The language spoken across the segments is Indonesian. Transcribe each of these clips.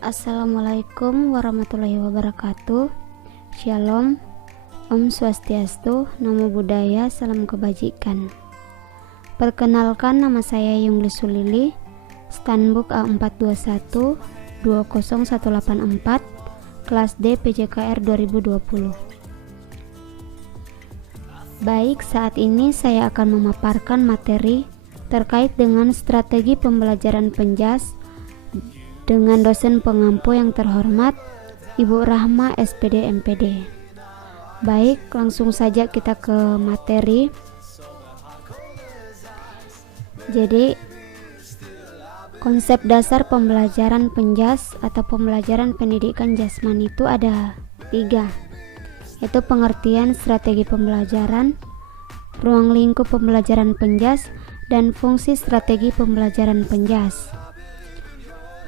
Assalamualaikum warahmatullahi wabarakatuh. Shalom, Om Swastiastu, Namo Buddhaya, Salam Kebajikan. Perkenalkan, nama saya Yungli Sulili, Standbook A421 20184, kelas D PJKR 2020. Baik, saat ini saya akan memaparkan materi terkait dengan strategi pembelajaran PENJAS dengan dosen pengampu yang terhormat Ibu Rahma SPD MPD. Baik, langsung saja kita ke materi. Jadi, konsep dasar pembelajaran PENJAS atau pembelajaran pendidikan jasmani itu ada 3, yaitu pengertian strategi pembelajaran, ruang lingkup pembelajaran PENJAS, dan fungsi strategi pembelajaran PENJAS.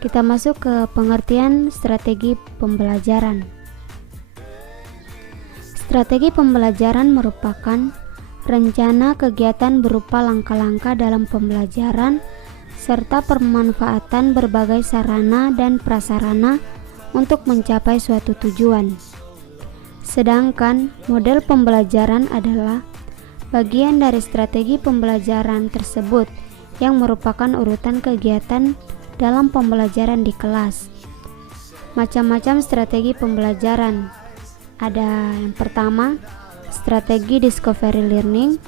Kita masuk ke pengertian strategi pembelajaran. Strategi pembelajaran merupakan rencana kegiatan berupa langkah-langkah dalam pembelajaran serta pemanfaatan berbagai sarana dan prasarana untuk mencapai suatu tujuan. Sedangkan model pembelajaran adalah bagian dari strategi pembelajaran tersebut yang merupakan urutan kegiatan dalam pembelajaran di kelas. Macam-macam strategi pembelajaran. Ada yang pertama, strategi discovery learning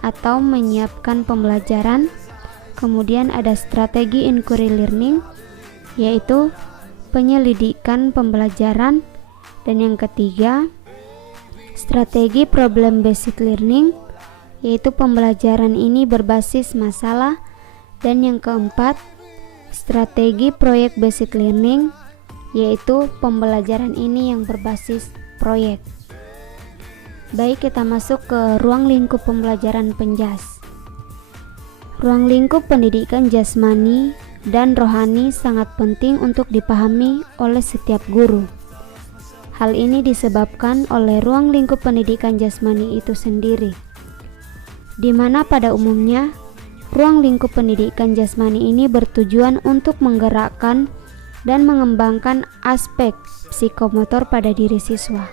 atau menyiapkan pembelajaran. Kemudian ada strategi inquiry learning, yaitu penyelidikan pembelajaran. Dan yang ketiga, strategi problem based learning, yaitu pembelajaran ini berbasis masalah. Dan yang keempat, strategi project based learning, yaitu pembelajaran ini yang berbasis proyek. Baik, kita masuk ke ruang lingkup pembelajaran PENJAS. Ruang lingkup pendidikan jasmani dan rohani sangat penting untuk dipahami oleh setiap guru. Hal ini disebabkan oleh ruang lingkup pendidikan jasmani itu sendiri, di mana pada umumnya ruang lingkup pendidikan jasmani ini bertujuan untuk menggerakkan dan mengembangkan aspek psikomotor pada diri siswa.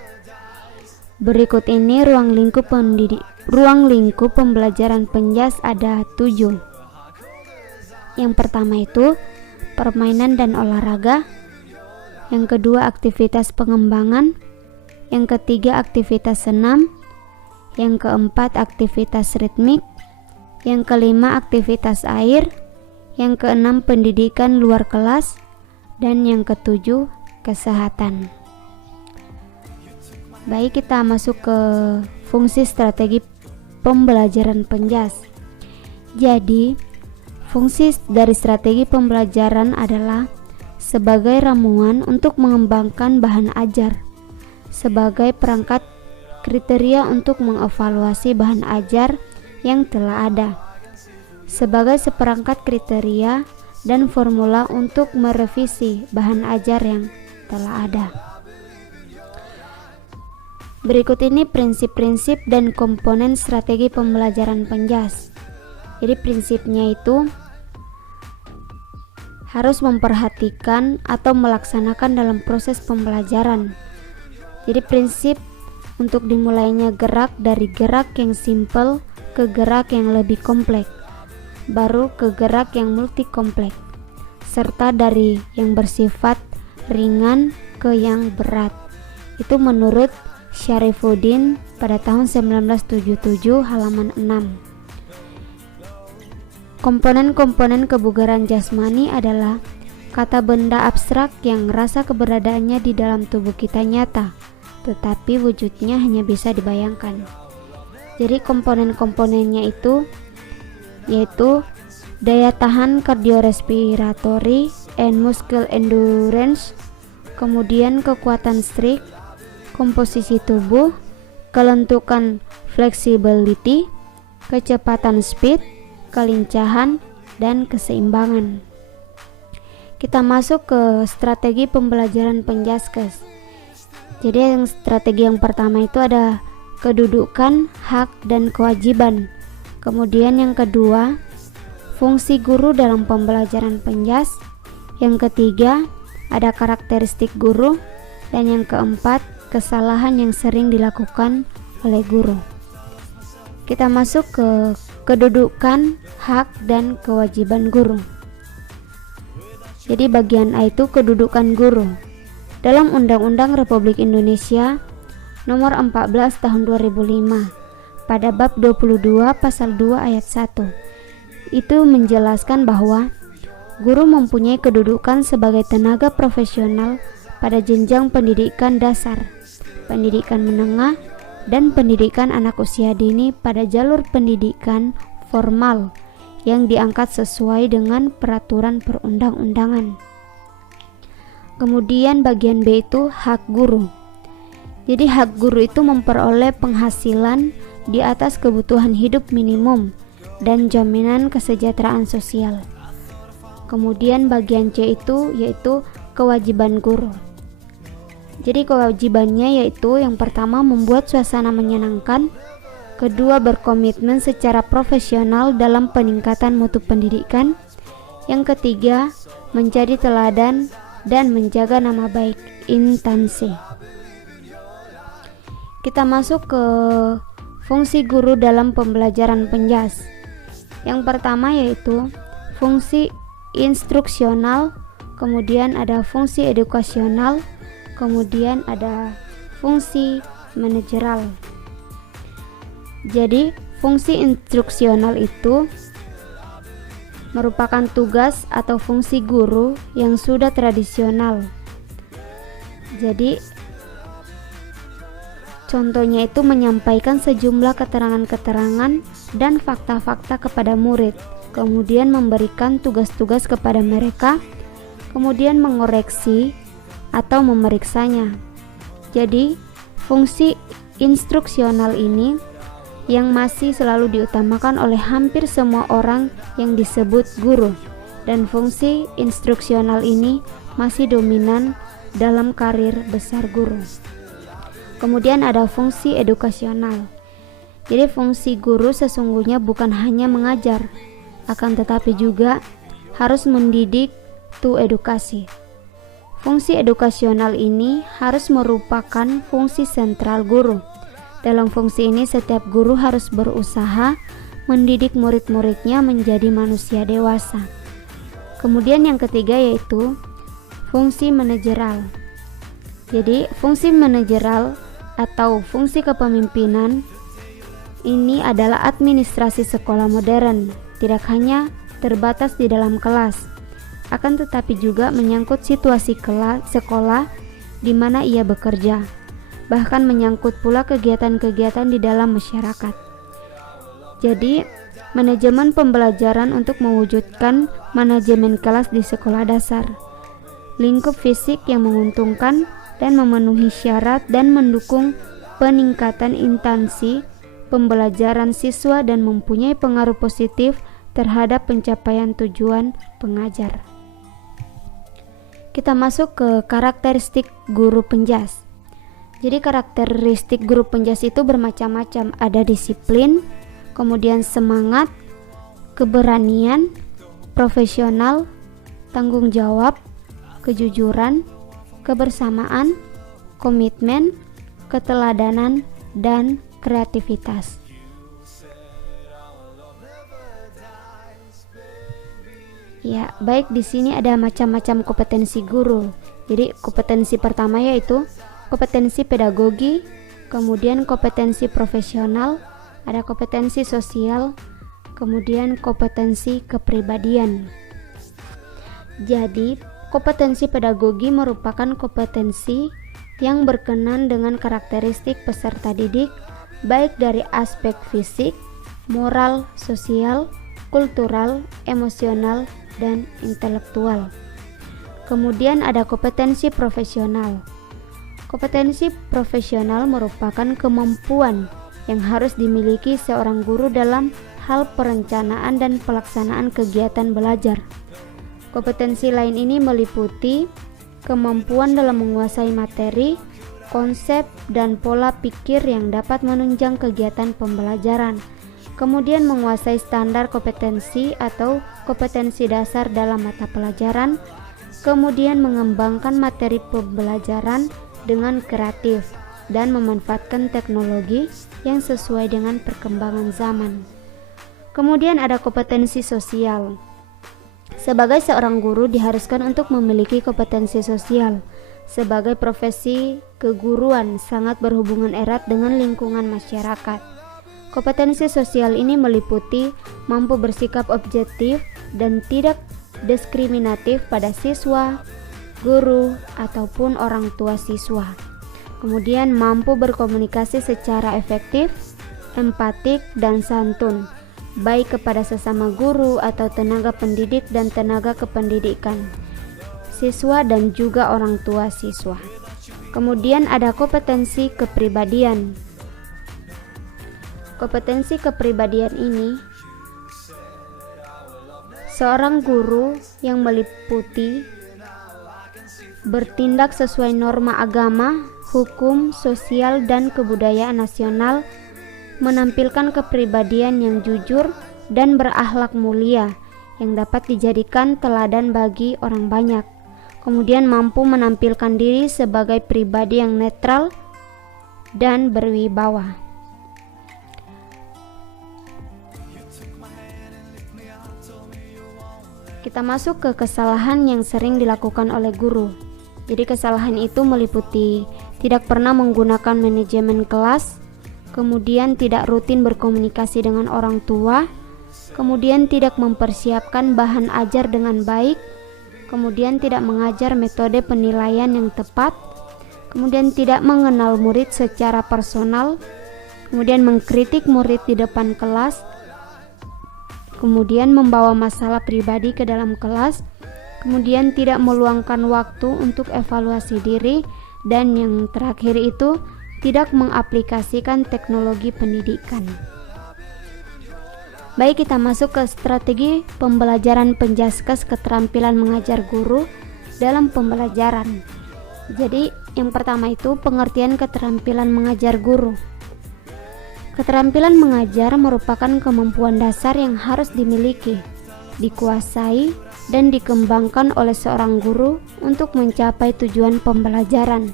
Berikut ini ruang lingkup pembelajaran PENJAS ada 7. Yang pertama itu permainan dan olahraga. Yang kedua aktivitas pengembangan. Yang ketiga aktivitas senam. Yang keempat aktivitas ritmik. Yang kelima aktivitas air. Yang keenam pendidikan luar kelas. Dan yang ketujuh kesehatan. Baik, kita masuk ke fungsi strategi pembelajaran PENJAS. Jadi, fungsi dari strategi pembelajaran adalah sebagai ramuan untuk mengembangkan bahan ajar, sebagai perangkat kriteria untuk mengevaluasi bahan ajar yang telah ada, sebagai seperangkat kriteria dan formula untuk merevisi bahan ajar yang telah ada. Berikut ini prinsip-prinsip dan komponen strategi pembelajaran PENJAS. Jadi prinsipnya itu harus memperhatikan atau melaksanakan dalam proses pembelajaran. Jadi prinsip untuk dimulainya gerak dari gerak yang simple ke gerak yang lebih kompleks, baru ke gerak yang multi kompleks, serta dari yang bersifat ringan ke yang berat. Itu menurut Syarifuddin pada tahun 1977 halaman 6. Komponen-komponen kebugaran jasmani adalah kata benda abstrak yang rasa keberadaannya di dalam tubuh kita nyata, tetapi wujudnya hanya bisa dibayangkan. Jadi komponen-komponennya itu yaitu daya tahan kardiorespiratory and muscle endurance, kemudian kekuatan strik, komposisi tubuh, kelentukan flexibility, kecepatan speed, kelincahan, dan keseimbangan. Kita masuk ke strategi pembelajaran PENJAS. Jadi strategi yang pertama itu ada kedudukan, hak, dan kewajiban. Kemudian yang kedua, fungsi guru dalam pembelajaran PENJAS. Yang ketiga, ada karakteristik guru, dan yang keempat, kesalahan yang sering dilakukan oleh guru. Kita masuk ke kedudukan, hak, dan kewajiban guru. Jadi bagian A itu kedudukan guru. Dalam Undang-Undang Republik Indonesia Nomor 14 Tahun 2005 pada bab 22 pasal 2 ayat 1 itu menjelaskan bahwa guru mempunyai kedudukan sebagai tenaga profesional pada jenjang pendidikan dasar, pendidikan menengah, dan pendidikan anak usia dini pada jalur pendidikan formal yang diangkat sesuai dengan peraturan perundang-undangan. Kemudian bagian B itu hak guru. Jadi hak guru itu memperoleh penghasilan di atas kebutuhan hidup minimum dan jaminan kesejahteraan sosial. Kemudian bagian C itu yaitu kewajiban guru. Jadi kewajibannya yaitu yang pertama membuat suasana menyenangkan, kedua berkomitmen secara profesional dalam peningkatan mutu pendidikan, yang ketiga menjadi teladan dan menjaga nama baik instansi. Kita masuk ke fungsi guru dalam pembelajaran penjas. Yang pertama yaitu fungsi instruksional, kemudian ada fungsi edukasional, kemudian ada fungsi manajerial. Jadi fungsi instruksional itu merupakan tugas atau fungsi guru yang sudah tradisional. Jadi contohnya itu menyampaikan sejumlah keterangan-keterangan dan fakta-fakta kepada murid, kemudian memberikan tugas-tugas kepada mereka, kemudian mengoreksi atau memeriksanya. Jadi, fungsi instruksional ini yang masih selalu diutamakan oleh hampir semua orang yang disebut guru, dan fungsi instruksional ini masih dominan dalam karir besar guru. Kemudian ada fungsi edukasional. Jadi fungsi guru sesungguhnya bukan hanya mengajar, akan tetapi juga harus mendidik to edukasi. Fungsi edukasional ini harus merupakan fungsi sentral guru. Dalam fungsi ini setiap guru harus berusaha mendidik murid-muridnya menjadi manusia dewasa. Kemudian yang ketiga yaitu fungsi manajerial. Jadi fungsi manajerial atau fungsi kepemimpinan ini adalah administrasi sekolah modern, tidak hanya terbatas di dalam kelas, akan tetapi juga menyangkut situasi sekolah di mana ia bekerja, bahkan menyangkut pula kegiatan-kegiatan di dalam masyarakat. Jadi, manajemen pembelajaran untuk mewujudkan manajemen kelas di sekolah dasar, lingkup fisik yang menguntungkan dan memenuhi syarat dan mendukung peningkatan instansi pembelajaran siswa dan mempunyai pengaruh positif terhadap pencapaian tujuan pengajar. Kita masuk ke karakteristik guru penjas. Jadi karakteristik guru penjas itu bermacam-macam, ada disiplin, kemudian semangat, keberanian, profesional, tanggung jawab, kejujuran, kebersamaan, komitmen, keteladanan, dan kreativitas. Ya, baik, di sini ada macam-macam kompetensi guru. Jadi kompetensi pertama yaitu kompetensi pedagogi, kemudian kompetensi profesional, ada kompetensi sosial, kemudian kompetensi kepribadian. Jadi kompetensi pedagogi merupakan kompetensi yang berkenan dengan karakteristik peserta didik, baik dari aspek fisik, moral, sosial, kultural, emosional, dan intelektual. Kemudian ada kompetensi profesional. Kompetensi profesional merupakan kemampuan yang harus dimiliki seorang guru dalam hal perencanaan dan pelaksanaan kegiatan belajar. Kompetensi lain ini meliputi kemampuan dalam menguasai materi, konsep, dan pola pikir yang dapat menunjang kegiatan pembelajaran. Kemudian menguasai standar kompetensi atau kompetensi dasar dalam mata pelajaran, kemudian mengembangkan materi pembelajaran dengan kreatif dan memanfaatkan teknologi yang sesuai dengan perkembangan zaman. Kemudian ada kompetensi sosial. Sebagai seorang guru diharuskan untuk memiliki kompetensi sosial. Sebagai profesi keguruan sangat berhubungan erat dengan lingkungan masyarakat. Kompetensi sosial ini meliputi mampu bersikap objektif dan tidak diskriminatif pada siswa, guru, ataupun orang tua siswa. Kemudian mampu berkomunikasi secara efektif, empatik, dan santun, baik kepada sesama guru atau tenaga pendidik dan tenaga kependidikan, siswa dan juga orang tua siswa. Kemudian ada kompetensi kepribadian. Kompetensi kepribadian ini seorang guru yang meliputi bertindak sesuai norma agama, hukum, sosial, dan kebudayaan nasional, menampilkan kepribadian yang jujur dan berakhlak mulia yang dapat dijadikan teladan bagi orang banyak. Kemudian mampu menampilkan diri sebagai pribadi yang netral dan berwibawa. Kita masuk ke kesalahan yang sering dilakukan oleh guru. Jadi kesalahan itu meliputi tidak pernah menggunakan manajemen kelas, kemudian tidak rutin berkomunikasi dengan orang tua, kemudian tidak mempersiapkan bahan ajar dengan baik, kemudian tidak mengajar metode penilaian yang tepat, kemudian tidak mengenal murid secara personal, kemudian mengkritik murid di depan kelas, kemudian membawa masalah pribadi ke dalam kelas, kemudian tidak meluangkan waktu untuk evaluasi diri, dan yang terakhir itu tidak mengaplikasikan teknologi pendidikan. Baik, kita masuk ke strategi pembelajaran Penjaskes keterampilan mengajar guru dalam pembelajaran. Jadi, yang pertama itu pengertian keterampilan mengajar guru. Keterampilan mengajar merupakan kemampuan dasar yang harus dimiliki, dikuasai, dan dikembangkan oleh seorang guru untuk mencapai tujuan pembelajaran.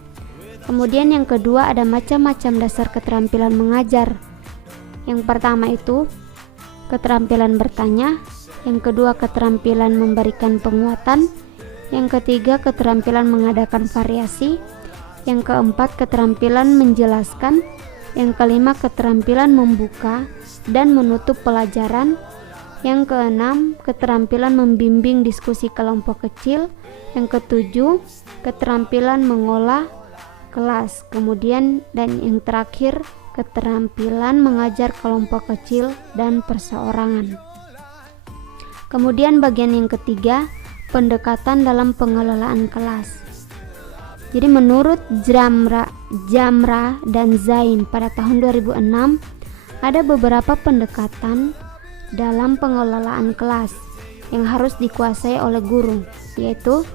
Kemudian yang kedua ada macam-macam dasar keterampilan mengajar. Yang pertama itu keterampilan bertanya, yang kedua keterampilan memberikan penguatan, yang ketiga keterampilan mengadakan variasi, yang keempat keterampilan menjelaskan, yang kelima keterampilan membuka dan menutup pelajaran, yang keenam keterampilan membimbing diskusi kelompok kecil, yang ketujuh keterampilan mengolah kelas, kemudian dan yang terakhir keterampilan mengajar kelompok kecil dan perseorangan. Kemudian bagian yang ketiga, pendekatan dalam pengelolaan kelas. Jadi menurut Jamra dan Zain pada tahun 2006, ada beberapa pendekatan dalam pengelolaan kelas yang harus dikuasai oleh guru, yaitu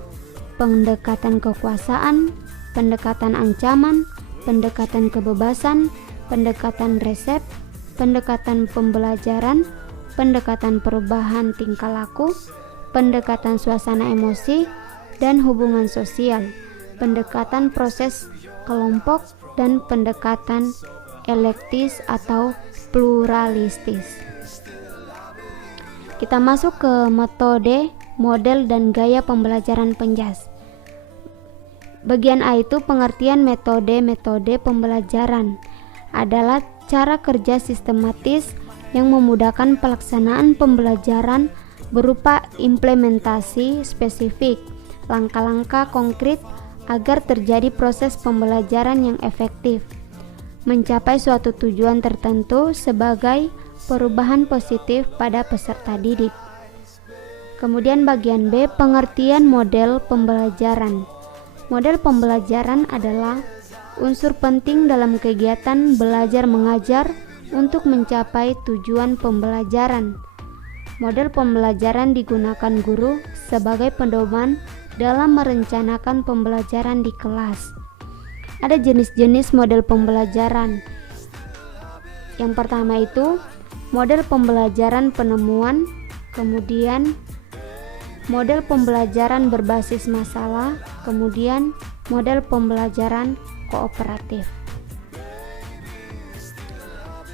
pendekatan kekuasaan, pendekatan ancaman, pendekatan kebebasan, pendekatan resep, pendekatan pembelajaran, pendekatan perubahan tingkah laku, pendekatan suasana emosi dan hubungan sosial, pendekatan proses kelompok, dan pendekatan elektis atau pluralistis. Kita masuk ke metode, model, dan gaya pembelajaran Penjas. Bagian A itu pengertian metode pembelajaran adalah cara kerja sistematis yang memudahkan pelaksanaan pembelajaran berupa implementasi spesifik, langkah-langkah konkret agar terjadi proses pembelajaran yang efektif, mencapai suatu tujuan tertentu sebagai perubahan positif pada peserta didik. Kemudian bagian B, pengertian model pembelajaran. Model pembelajaran adalah unsur penting dalam kegiatan belajar mengajar untuk mencapai tujuan pembelajaran. Model pembelajaran digunakan guru sebagai pedoman dalam merencanakan pembelajaran di kelas. Ada jenis-jenis model pembelajaran. Yang pertama itu model pembelajaran penemuan, kemudian model pembelajaran berbasis masalah, kemudian model pembelajaran kooperatif.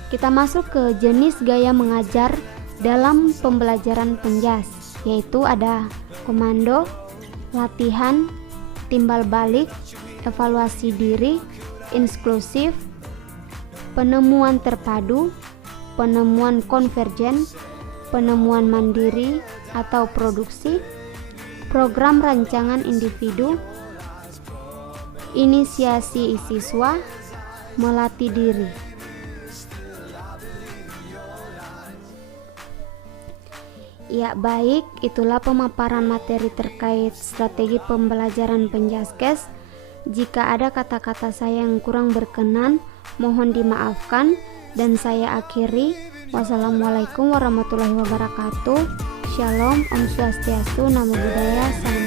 Kita masuk ke jenis gaya mengajar dalam pembelajaran penjas, yaitu ada komando, latihan, timbal balik, evaluasi diri, inklusif, penemuan terpadu, penemuan konvergen, penemuan mandiri atau produksi, program rancangan individu, inisiasi siswa, melatih diri. Ya baik, itulah pemaparan materi terkait strategi pembelajaran penjaskes. Jika ada kata-kata saya yang kurang berkenan, mohon dimaafkan dan saya akhiri. Wassalamualaikum warahmatullahi wabarakatuh. Shalom, Om Swastiastu, Namo Buddhaya, Salam